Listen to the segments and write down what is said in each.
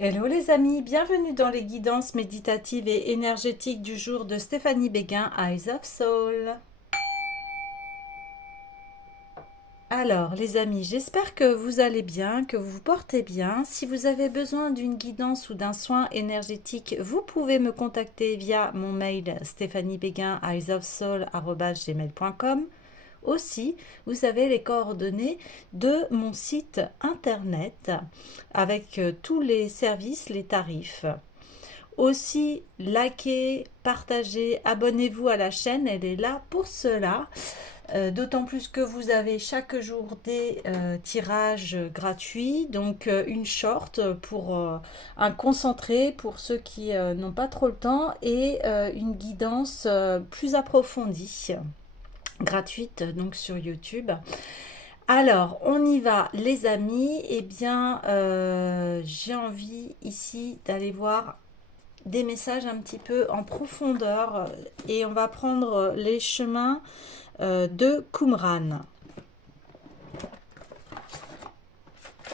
Hello les amis, bienvenue dans les guidances méditatives et énergétiques du jour de Stéphanie Béguin, Eyes of Soul. Alors les amis, j'espère que vous allez bien, que vous vous portez bien. Si vous avez besoin d'une guidance ou d'un soin énergétique, vous pouvez me contacter via mon mail stéphaniebeguin@gmail.com. Aussi, vous avez les coordonnées de mon site internet avec tous les services, les tarifs. Aussi, likez, partagez, abonnez-vous à la chaîne, elle est là pour cela. D'autant plus que vous avez chaque jour des tirages gratuits, donc une short pour un concentré pour ceux qui n'ont pas trop le temps et une guidance plus approfondie, gratuite donc sur YouTube. Alors, on y va les amis. Eh bien, j'ai envie ici d'aller voir des messages un petit peu en profondeur et on va prendre les chemins de Qumran.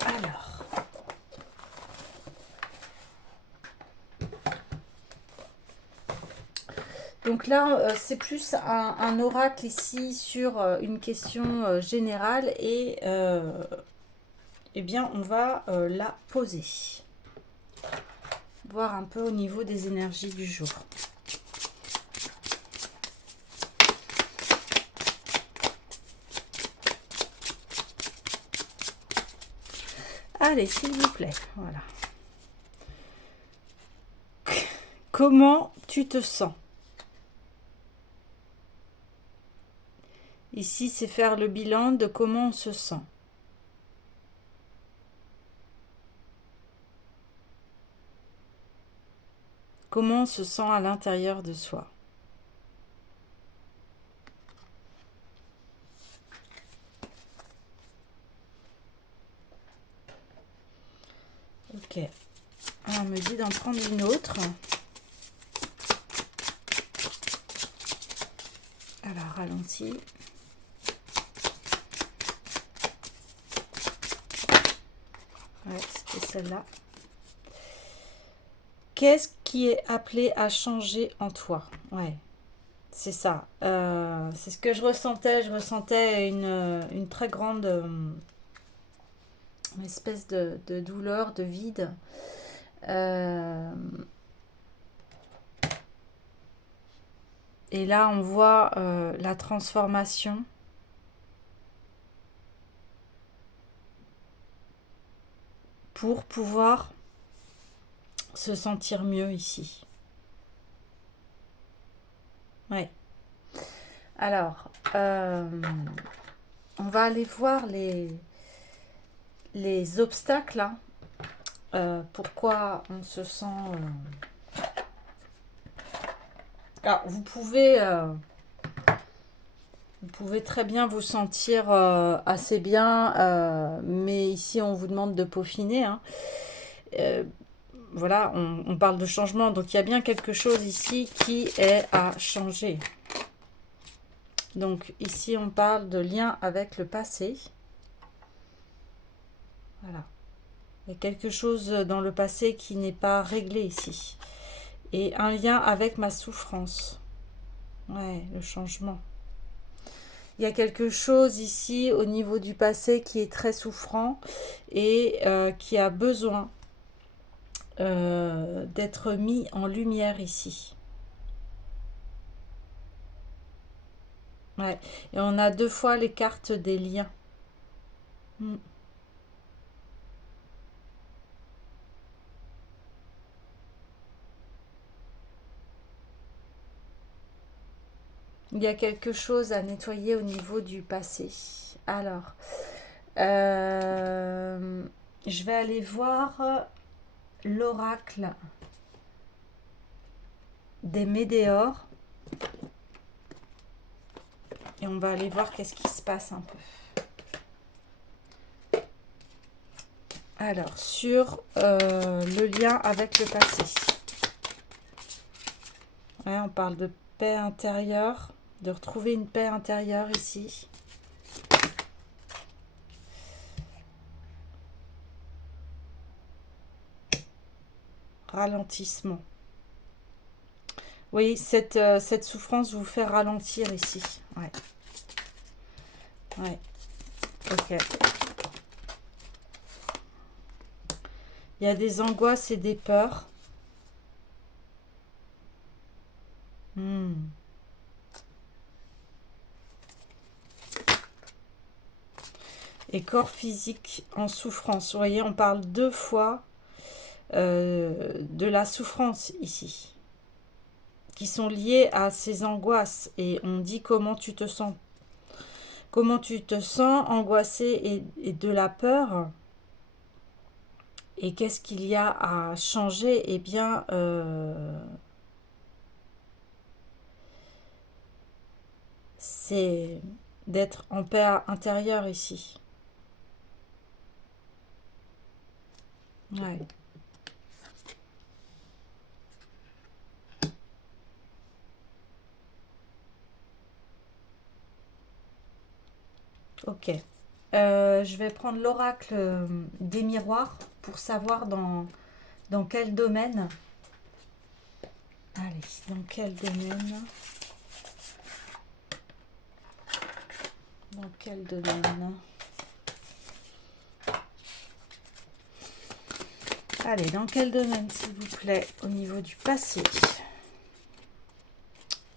Alors, donc là, c'est plus un oracle ici sur une question générale et eh bien, on va la poser. Voir un peu au niveau des énergies du jour. Allez, s'il vous plaît, voilà. Comment tu te sens? Ici, c'est faire le bilan de comment on se sent. Comment on se sent à l'intérieur de soi. Ok. On me dit d'en prendre une autre. Alors, ralentis. Ouais, c'était celle-là. Qu'est-ce qui est appelé à changer en toi? Ouais, c'est ça. C'est ce que je ressentais. Je ressentais une très grande espèce de douleur, de vide. Et là, on voit la transformation pour pouvoir se sentir mieux ici. Ouais. Alors, on va aller voir les obstacles. Hein. Pourquoi on se sent... Alors, vous pouvez très bien vous sentir assez bien, mais ici, on vous demande de peaufiner. Hein. Voilà, on parle de changement, donc il y a bien quelque chose ici qui est à changer. Donc ici, on parle de lien avec le passé. Voilà. Il y a quelque chose dans le passé qui n'est pas réglé ici. Et un lien avec ma souffrance. Ouais, le changement. Il y a quelque chose ici au niveau du passé qui est très souffrant et qui a besoin d'être mis en lumière ici. Ouais. Et on a deux fois les cartes des liens. Mm. Il y a quelque chose à nettoyer au niveau du passé. Alors, je vais aller voir l'oracle des météores et on va aller voir qu'est-ce qui se passe un peu. Alors, sur le lien avec le passé. Ouais, on parle de paix intérieure, de retrouver une paix intérieure ici. ralentissement. Oui, cette souffrance vous fait ralentir ici. Ouais. Ouais. Ok. Il y a des angoisses et des peurs. Et corps physique en souffrance. Vous voyez, on parle 2 fois de la souffrance ici, qui sont liées à ces angoisses. Et on dit comment tu te sens. Comment tu te sens angoissé et de la peur. Et qu'est-ce qu'il y a à changer? Eh bien, c'est d'être en paix intérieure ici. Ouais. Ok. Je vais prendre l'oracle des miroirs pour savoir dans quel domaine. Allez, dans quel domaine? Dans quel domaine? Allez, dans quel domaine, s'il vous plaît, au niveau du passé?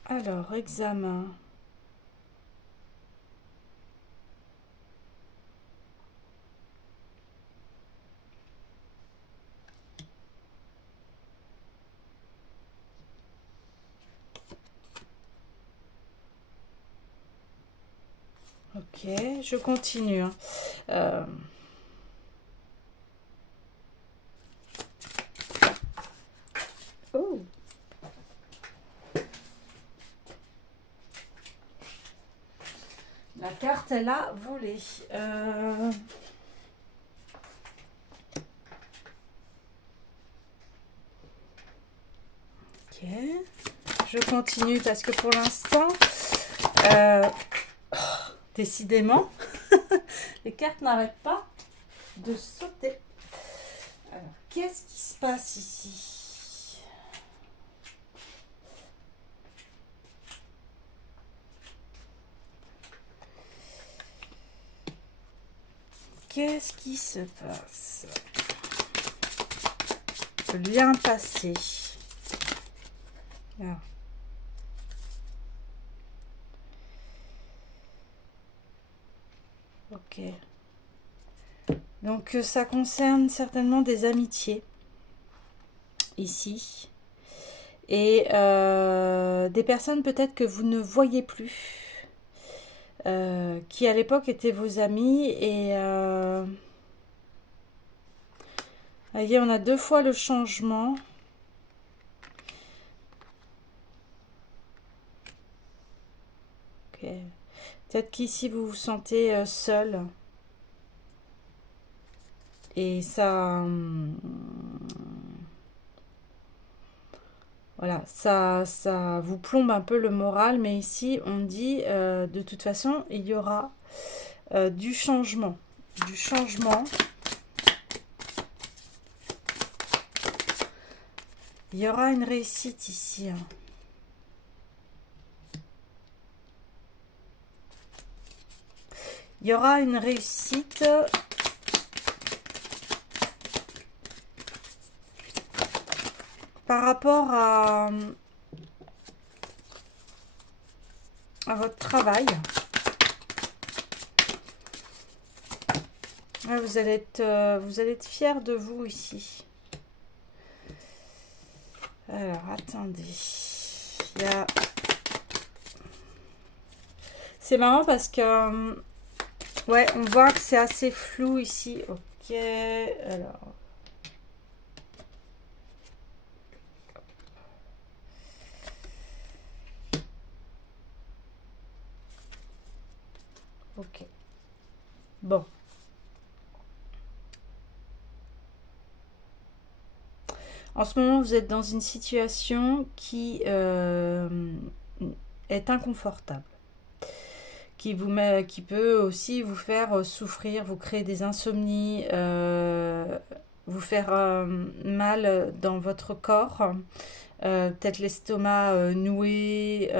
Alors, examen. Ok, je continue. Oh. La carte, elle a volé. Ok. Je continue parce que pour l'instant, décidément, les cartes n'arrêtent pas de sauter. Alors, qu'est-ce qui se passe ici? Qu'est-ce qui se passe? Le lien passé. Alors. Ok. Donc ça concerne certainement des amitiés ici. Et des personnes peut-être que vous ne voyez plus. Qui à l'époque étaient vos amis. Et voyez, on a 2 fois le changement. Ok. Peut-être qu'ici vous vous sentez seul. Et ça... voilà, ça vous plombe un peu le moral. Mais ici, on dit, de toute façon, il y aura du changement. Du changement. Il y aura une réussite ici. Il y aura une réussite. Par rapport à votre travail. Ouais, vous allez être fiers de vous ici. Alors, attendez. Il y a... C'est marrant parce que... ouais, on voit que c'est assez flou ici. Ok, alors... ok. Bon. En ce moment, vous êtes dans une situation qui est inconfortable. Qui peut aussi vous faire souffrir, vous créer des insomnies. vous faire mal dans votre corps. Peut-être l'estomac noué,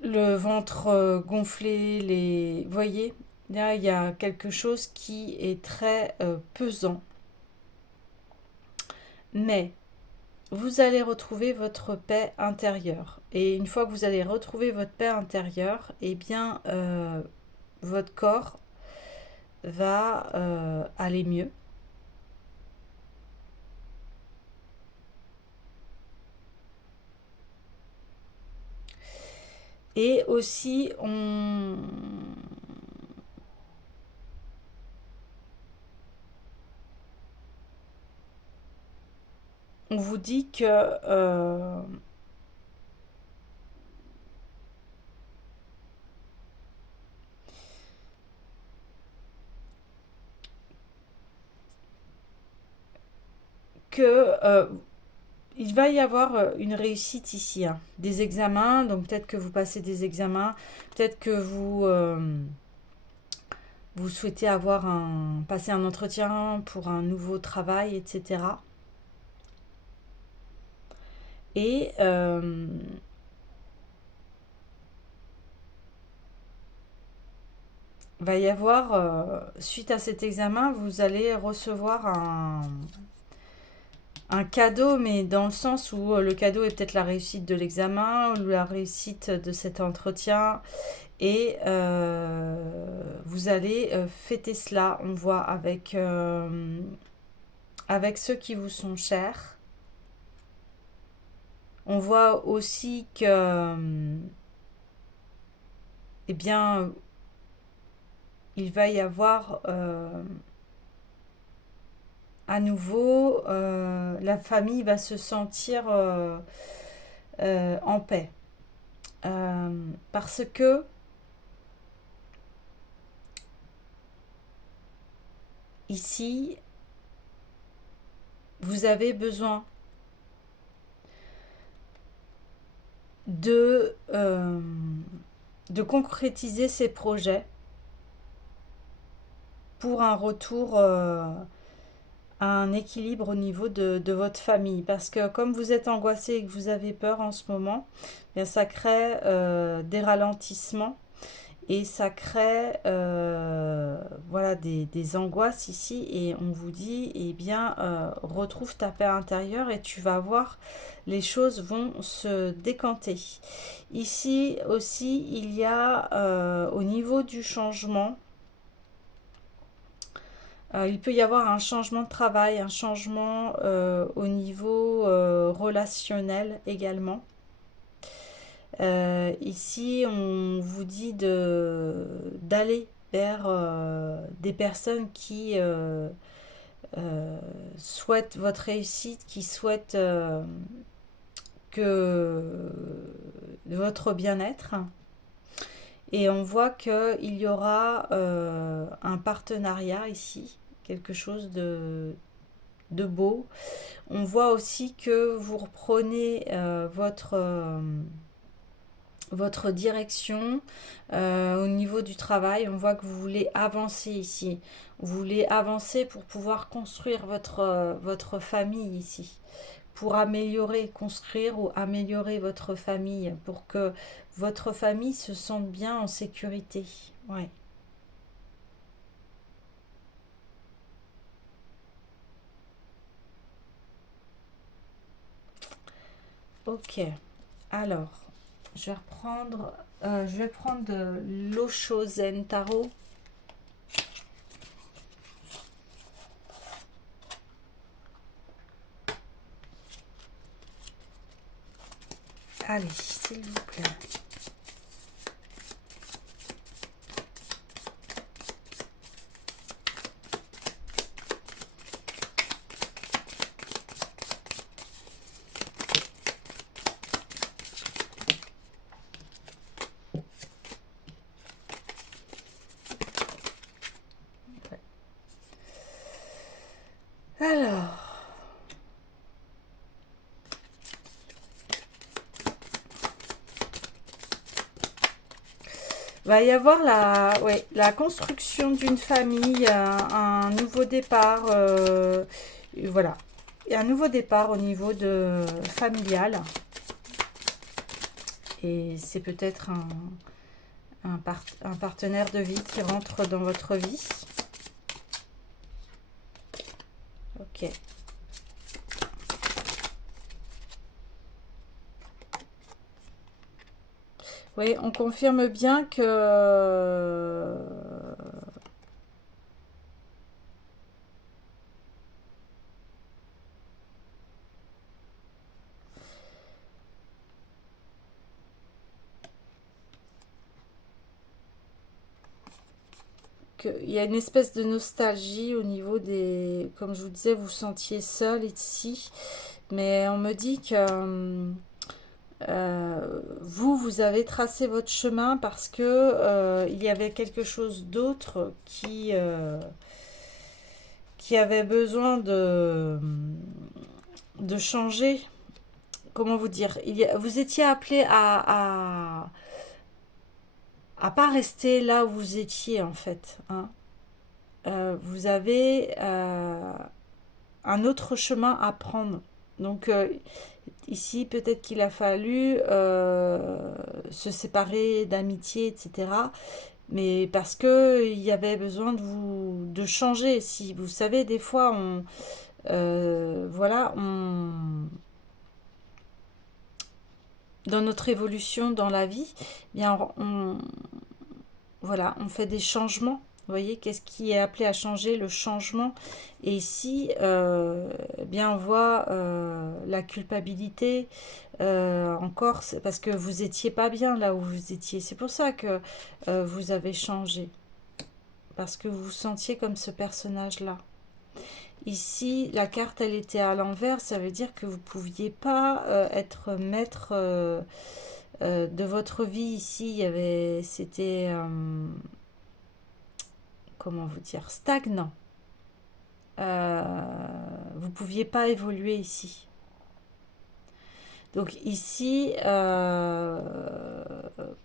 le ventre gonflé, vous voyez, là il y a quelque chose qui est très pesant. Mais vous allez retrouver votre paix intérieure. Et une fois que vous allez retrouver votre paix intérieure, eh bien, votre corps va aller mieux. Et aussi, on vous dit que il va y avoir une réussite ici, hein. Des examens, donc peut-être que vous passez des examens, peut-être que vous souhaitez passer un entretien pour un nouveau travail, etc. Et va y avoir, suite à cet examen, vous allez recevoir un cadeau, mais dans le sens où le cadeau est peut-être la réussite de l'examen ou la réussite de cet entretien. Et vous allez fêter cela, on voit, avec ceux qui vous sont chers. On voit aussi que, eh bien, il va y avoir à nouveau, la famille va se sentir en paix. Parce que ici, vous avez besoin de concrétiser ces projets pour un retour à un équilibre au niveau de votre famille. Parce que comme vous êtes angoissé et que vous avez peur en ce moment, bien, ça crée des ralentissements et ça crée voilà, des angoisses ici. Et on vous dit, eh bien, retrouve ta paix intérieure et tu vas voir, les choses vont se décanter. Ici aussi, il y a au niveau du changement, il peut y avoir un changement de travail, un changement au niveau relationnel également. Ici, on vous dit d'aller vers des personnes qui souhaitent votre réussite, qui souhaitent que votre bien-être. Et on voit qu'il y aura un partenariat ici, quelque chose de beau. On voit aussi que vous reprenez votre direction au niveau du travail. On voit que vous voulez avancer ici. Vous voulez avancer pour pouvoir construire votre famille ici. Pour améliorer, construire ou améliorer votre famille. Pour que votre famille se sente bien en sécurité. Ouais. Ok. Alors, je vais prendre de l'Osho Zen Tarot. Allez, s'il vous plaît. Alors, Va y avoir ouais, la construction d'une famille, un nouveau départ, voilà. Et un nouveau départ au niveau de familial. Et c'est peut-être un partenaire de vie qui rentre dans votre vie. Ok. Oui, on confirme bien que qu'il y a une espèce de nostalgie au niveau des... Comme je vous disais, vous vous sentiez seul ici. Mais on me dit que vous avez tracé votre chemin parce que il y avait quelque chose d'autre qui avait besoin de changer. Comment vous dire? Vous étiez appelé à pas rester là où vous étiez en fait, hein. Vous avez un autre chemin à prendre. Donc ici, peut-être qu'il a fallu se séparer d'amitié, etc. Mais parce que il y avait besoin de changer. Si vous savez, des fois, voilà, dans notre évolution dans la vie, eh bien, voilà, on fait des changements. Vous voyez, qu'est-ce qui est appelé à changer? Le changement. Et ici, eh bien, on voit la culpabilité. Encore, c'est parce que vous étiez pas bien là où vous étiez. C'est pour ça que vous avez changé. Parce que vous vous sentiez comme ce personnage-là. Ici, la carte, elle était à l'envers. Ça veut dire que vous ne pouviez pas être maître de votre vie. Ici, il y avait, c'était, comment vous dire, stagnant. Vous ne pouviez pas évoluer ici. Donc ici,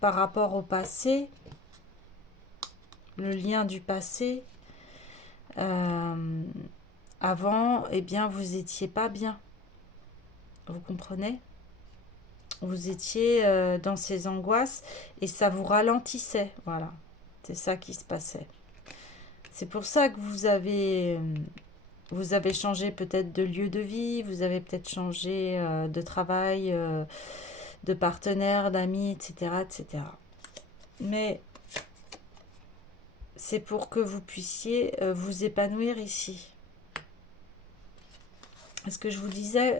par rapport au passé, le lien du passé, avant, eh bien, vous étiez pas bien. Vous comprenez? Vous étiez dans ces angoisses et ça vous ralentissait. Voilà, c'est ça qui se passait. C'est pour ça que vous avez changé peut-être de lieu de vie, vous avez peut-être changé de travail, de partenaire, d'amis, etc., etc. Mais c'est pour que vous puissiez vous épanouir ici. Ce que je vous disais,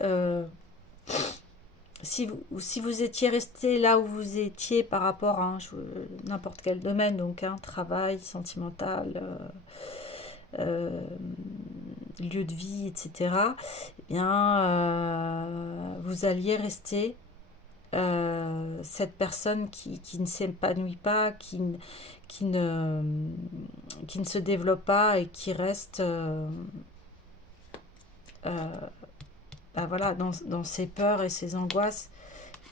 si vous étiez resté là où vous étiez par rapport à n'importe quel domaine, donc travail, sentimental, lieu de vie, etc., eh bien, vous alliez rester cette personne qui ne s'épanouit pas, qui ne, qui ne se développe pas et qui reste euh, bah voilà, dans ses peurs et ses angoisses.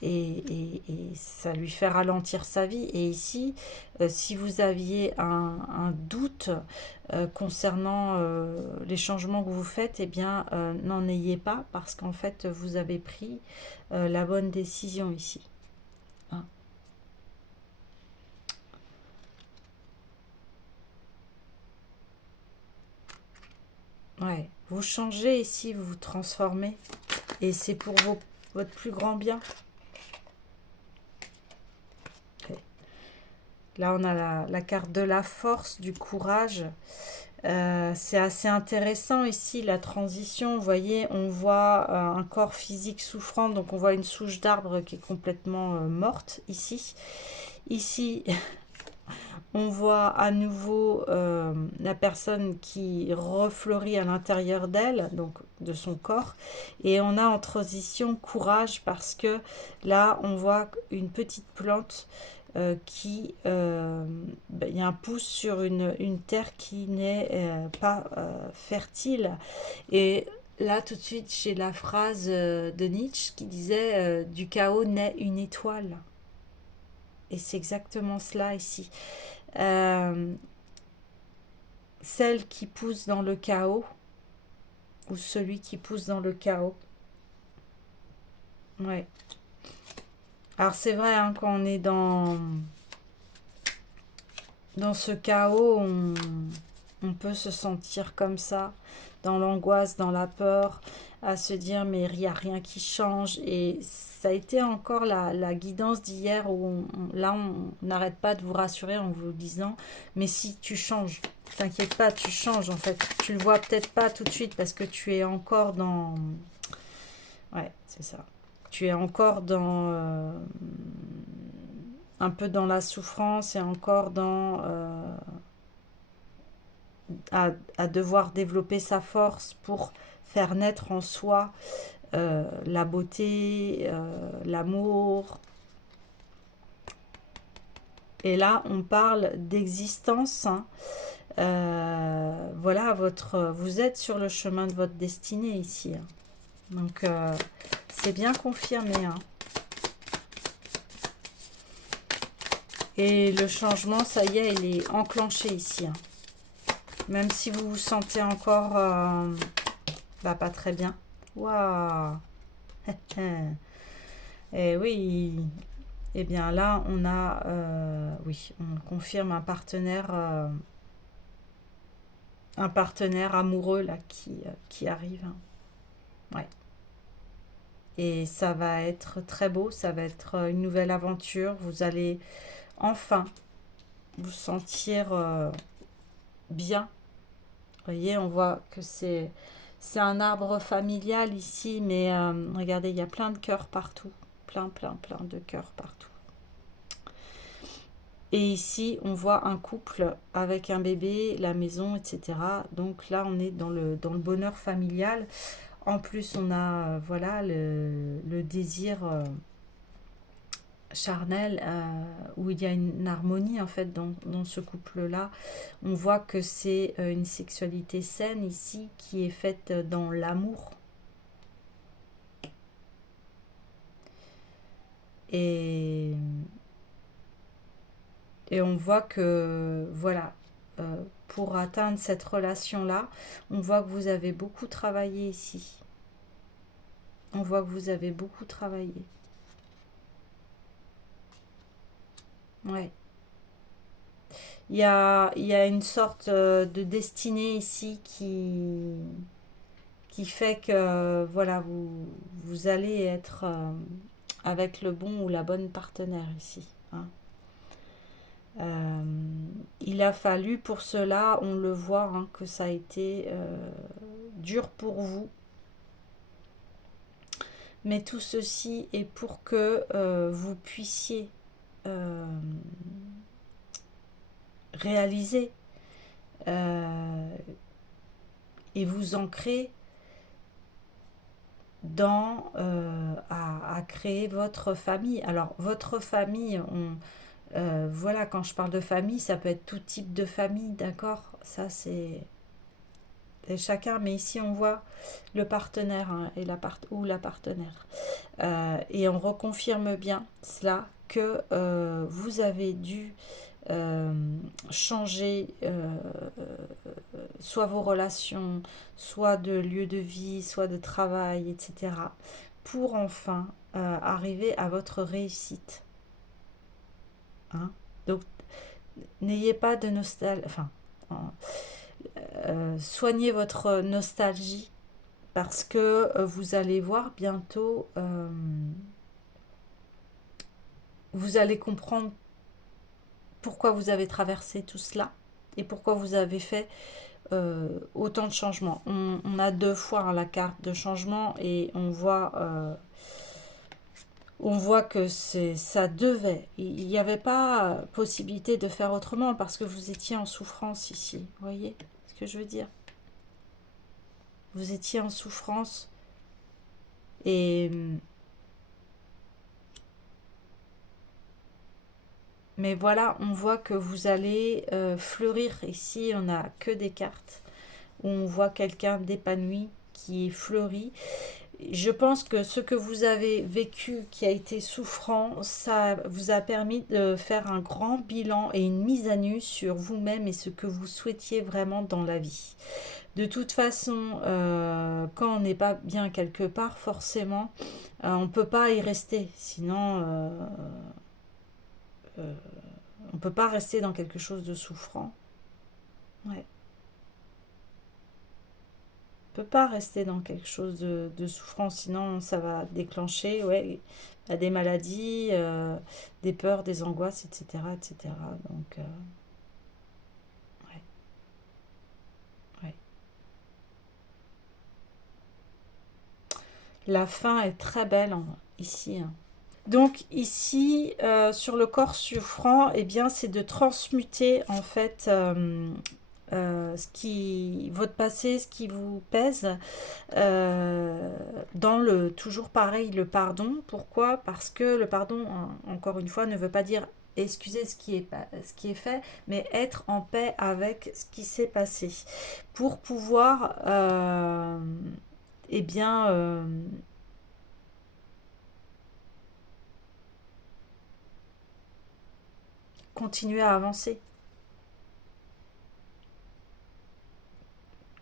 Et ça lui fait ralentir sa vie. Et ici, si vous aviez un doute concernant les changements que vous faites, eh bien, n'en ayez pas parce qu'en fait, vous avez pris la bonne décision ici. Hein. Ouais. Vous changez ici, vous vous transformez. Et c'est pour votre plus grand bien. Ok. Là, on a la carte de la force, du courage. C'est assez intéressant ici, la transition. Vous voyez, on voit un corps physique souffrant, donc on voit une souche d'arbre qui est complètement morte ici. Ici, on voit à nouveau la personne qui refleurit à l'intérieur d'elle, donc de son corps. Et on a en transition courage parce que là, on voit une petite plante il y a un pouce sur une terre qui n'est pas fertile. Et là, tout de suite, j'ai la phrase de Nietzsche qui disait du chaos naît une étoile. Et c'est exactement cela ici. Euh, Celle qui pousse dans le chaos, ou celui qui pousse dans le chaos. Ouais. Alors c'est vrai, hein, quand on est dans ce chaos, on peut se sentir comme ça, dans l'angoisse, dans la peur, à se dire mais il n'y a rien qui change. Et ça a été encore la guidance d'hier où là on n'arrête pas de vous rassurer en vous disant mais si tu changes, t'inquiète pas, tu changes en fait. Tu le vois peut-être pas tout de suite parce que tu es encore dans... Ouais, c'est ça. Tu es encore dans... un peu dans la souffrance et encore dans... à devoir développer sa force pour faire naître en soi la beauté, l'amour. Et là, on parle d'existence. Hein. Voilà, vous êtes sur le chemin de votre destinée ici. Hein. Donc, c'est bien confirmé. Hein. Et le changement, ça y est, il est enclenché ici. Hein. Même si vous vous sentez encore pas très bien. Waouh. Et oui. Et bien là, on a... oui, on confirme un partenaire amoureux là qui arrive. Hein. Ouais. Et ça va être très beau, ça va être une nouvelle aventure. Vous allez enfin vous sentir bien. Vous voyez, on voit que c'est un arbre familial ici, mais regardez, il y a plein de cœurs partout. Plein de cœurs partout. Et ici, on voit un couple avec un bébé, la maison, etc. Donc là, on est dans le bonheur familial. En plus, on a voilà le désir charnel où il y a une harmonie en fait dans ce couple-là. On voit que c'est une sexualité saine ici qui est faite dans l'amour. Et, et on voit que voilà, pour atteindre cette relation-là, on voit que vous avez beaucoup travaillé ici. On voit que vous avez beaucoup travaillé. Ouais. Il y a une sorte de destinée ici qui fait que voilà, vous allez être avec le bon ou la bonne partenaire ici. Hein. Euh, il a fallu pour cela, on le voit, hein, que ça a été dur pour vous. Mais tout ceci est pour que vous puissiez réaliser et vous ancrer à créer votre famille. Alors, votre famille, voilà, quand je parle de famille, ça peut être tout type de famille, d'accord? Ça, c'est chacun, mais ici, on voit le partenaire hein, ou la partenaire. Et on reconfirme bien cela, que vous avez dû changer soit vos relations, soit de lieu de vie, soit de travail, etc. pour enfin arriver à votre réussite. Hein. Donc, n'ayez pas de nostalgie, enfin, soignez votre nostalgie parce que vous allez voir bientôt, vous allez comprendre pourquoi vous avez traversé tout cela et pourquoi vous avez fait autant de changements. On a deux fois hein, la carte de changement et on voit que ça devait. Il n'y avait pas possibilité de faire autrement parce que vous étiez en souffrance ici. Vous voyez ce que je veux dire? Vous étiez en souffrance et... Mais voilà, on voit que vous allez fleurir. Ici, on n'a que des cartes où on voit quelqu'un d'épanoui qui fleurit. je pense que ce que vous avez vécu qui a été souffrant, ça vous a permis de faire un grand bilan et une mise à nu sur vous-même et ce que vous souhaitiez vraiment dans la vie. De toute façon, quand on n'est pas bien quelque part, forcément, on ne peut pas y rester. Sinon, euh, on ne peut pas rester dans quelque chose de souffrant. Ouais. Peut pas rester dans quelque chose de souffrant, sinon ça va déclencher ouais, des maladies, des peurs, des angoisses, etc. etc. Donc, ouais, ouais. La fin est très belle ici. Hein. Donc ici, sur le corps souffrant, eh bien, c'est de transmuter en fait votre passé, ce qui vous pèse, dans le toujours pareil, le pardon. Pourquoi? Parce que le pardon, encore une fois, ne veut pas dire excuser ce qui est fait, mais être en paix avec ce qui s'est passé. Pour pouvoir, eh bien, continuer à avancer.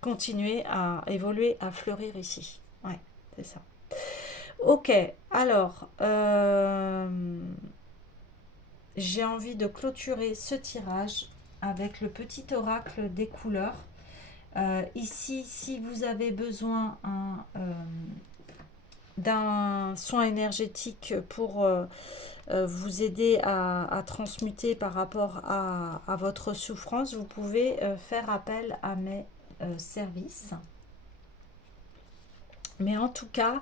Continuer à évoluer, à fleurir ici. Ouais, c'est ça. Ok, alors, j'ai envie de clôturer ce tirage avec le petit oracle des couleurs. Ici, si vous avez besoin d'un soin énergétique pour vous aider à transmuter par rapport à votre souffrance, vous pouvez faire appel à mes services. Mais en tout cas,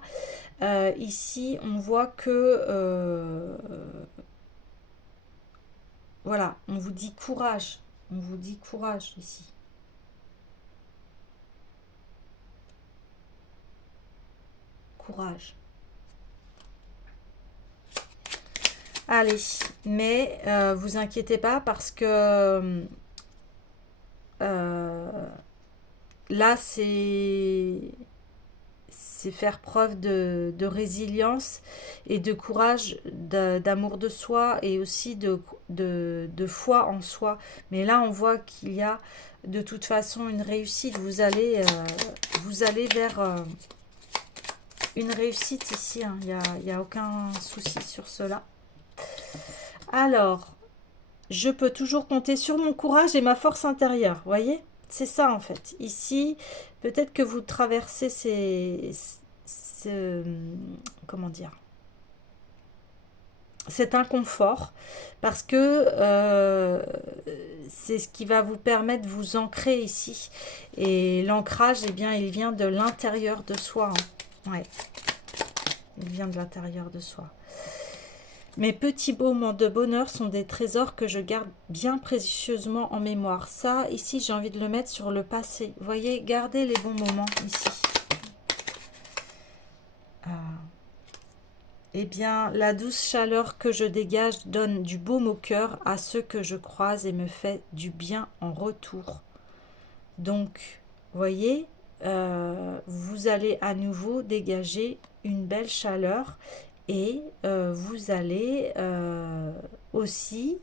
ici, on voit que voilà, on vous dit courage. On vous dit courage ici. Courage. Allez, mais vous inquiétez pas parce que là, c'est faire preuve de résilience et de courage, d'amour de soi et aussi de foi en soi. Mais là, on voit qu'il y a de toute façon une réussite. Vous allez vers une réussite ici. Hein. Il n'y a aucun souci sur cela. Alors, je peux toujours compter sur mon courage et ma force intérieure. Voyez? C'est ça en fait. Ici, peut-être que vous traversez comment dire, cet inconfort parce que c'est ce qui va vous permettre de vous ancrer ici. Et l'ancrage, eh bien, il vient de l'intérieur de soi. Hein. Ouais, il vient de l'intérieur de soi. Mes petits moments de bonheur sont des trésors que je garde bien précieusement en mémoire. Ça, ici, j'ai envie de le mettre sur le passé. Vous voyez, gardez les bons moments ici. Eh bien, la douce chaleur que je dégage donne du baume au cœur à ceux que je croise et me fait du bien en retour. Donc, voyez, vous allez à nouveau dégager une belle chaleur et vous allez aussi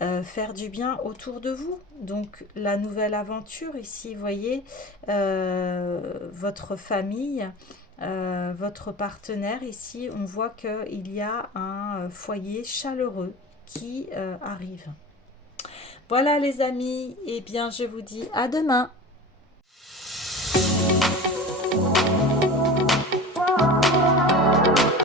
faire du bien autour de vous. Donc la nouvelle aventure ici, vous voyez, votre famille, votre partenaire ici, on voit qu'il y a un foyer chaleureux qui arrive. Voilà les amis, et bien je vous dis à demain.